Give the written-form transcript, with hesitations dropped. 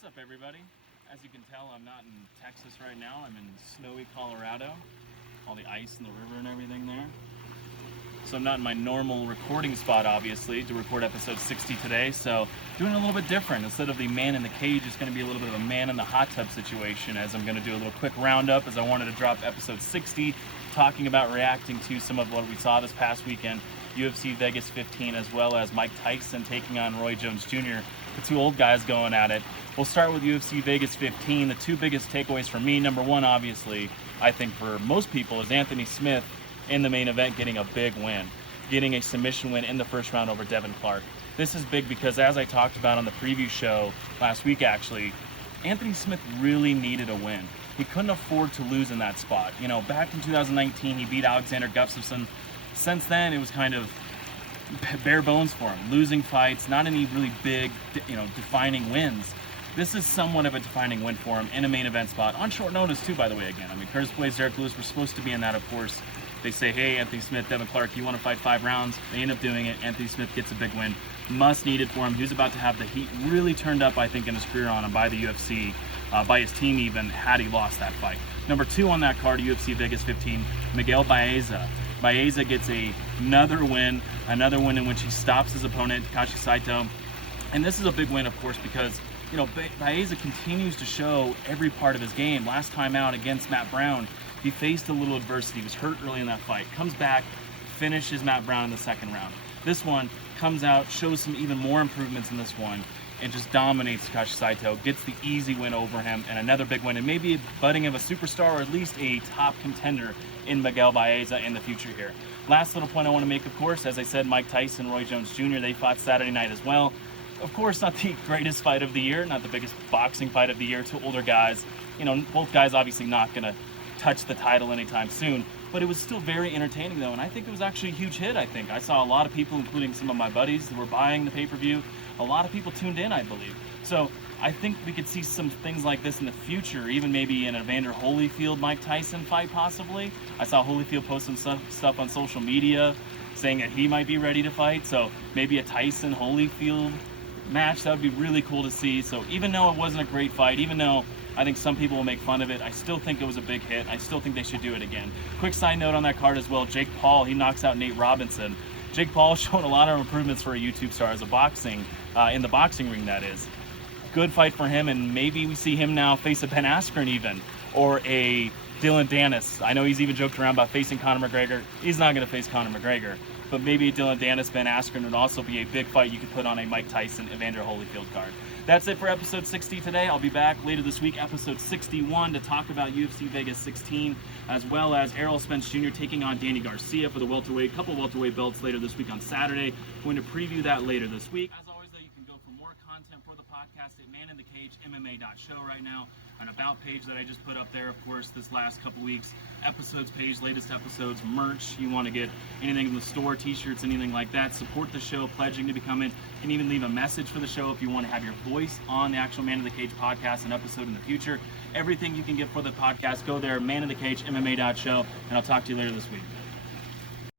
What's up, everybody? As you can tell, I'm not in Texas right now. I'm in snowy Colorado. All the ice in the river and everything there. So I'm not in my normal recording spot, obviously, to record episode 60 today. So doing it a little bit different. Instead of the man in the cage, it's going to be a little bit of a man in the hot tub situation, as I'm going to do a little quick roundup, as I wanted to drop episode 60, talking about reacting to some of what we saw this past weekend, UFC Vegas 15, as well as Mike Tyson taking on Roy Jones Jr., the two old guys going at it. We'll start with UFC Vegas 15. The two biggest takeaways for me, number one, obviously, I think for most people, is Anthony Smith in the main event getting a big win, getting a submission win in the first round over Devin Clark. This is big because, as I talked about on the preview show last week, actually, Anthony Smith really needed a win. He couldn't afford to lose in that spot. You know, back in 2019, he beat Alexander Gustafsson. Since then, it was kind of bare bones for him, losing fights, not any really big, defining wins. This is somewhat of a defining win for him in a main event spot, on short notice too, by the way, again. I mean, Curtis Blades, Derek Lewis were supposed to be in that, of course. They say, hey, Anthony Smith, Devin Clark, you want to fight 5 rounds? They end up doing it. Anthony Smith gets a big win. Must need it for him. He was about to have the heat really turned up, I think, in his career on him by the UFC, by his team even, had he lost that fight. Number 2 on that card, UFC Vegas 15, Miguel Baeza. Baeza gets another win in which he stops his opponent, Takashi Saito. And this is a big win, of course, because Baeza continues to show every part of his game. Last time out against Matt Brown, he faced a little adversity. He was hurt early in that fight. Comes back, finishes Matt Brown in the second round. This one comes out, shows some even more improvements in this one, and just dominates Takashi Saito, gets the easy win over him, and another big win, and maybe a budding of a superstar, or at least a top contender in Miguel Baeza in the future here. Last little point I want to make, of course, as I said, Mike Tyson, Roy Jones Jr., they fought Saturday night as well. Of course, not the greatest fight of the year, not the biggest boxing fight of the year. Two older guys. Both guys obviously not going to touch the title anytime soon, but it was still very entertaining, though, and I think it was actually a huge hit, I think. I saw a lot of people, including some of my buddies who were buying the pay-per-view. A lot of people tuned in, I believe. So I think we could see some things like this in the future, even maybe in a Evander Holyfield-Mike Tyson fight, possibly. I saw Holyfield post some stuff on social media saying that he might be ready to fight, so maybe a Tyson-Holyfield match, that would be really cool to see. So even though it wasn't a great fight, even though I think some people will make fun of it, I still think it was a big hit. I still think they should do it again. Quick side note on that card as well, Jake Paul, he knocks out Nate Robinson. Jake Paul showing a lot of improvements for a YouTube star as a boxing, in the boxing ring, that is. Good fight for him, and maybe we see him now face a Ben Askren even, or a Dylan Dennis. I know he's even joked around about facing Conor McGregor. He's not going to face Conor McGregor. But maybe Dylan Dennis, Ben Askren would also be a big fight you could put on a Mike Tyson, Evander Holyfield card. That's it for episode 60 today. I'll be back later this week, episode 61, to talk about UFC Vegas 16, as well as Errol Spence Jr. taking on Danny Garcia for the welterweight, couple welterweight belts later this week on Saturday. Going to preview that later this week. As always, though, you can go for more content for the podcast at maninthecagemmma.show right now. An about page that I just put up there, of course, this last couple weeks. Episodes page, latest episodes, merch. You want to get anything in the store, t-shirts, anything like that. Support the show, pledging to become it. You can even leave a message for the show if you want to have your voice on the actual Man in the Cage podcast, an episode in the future. Everything you can get for the podcast, go there, maninthecagemmma.show, and I'll talk to you later this week.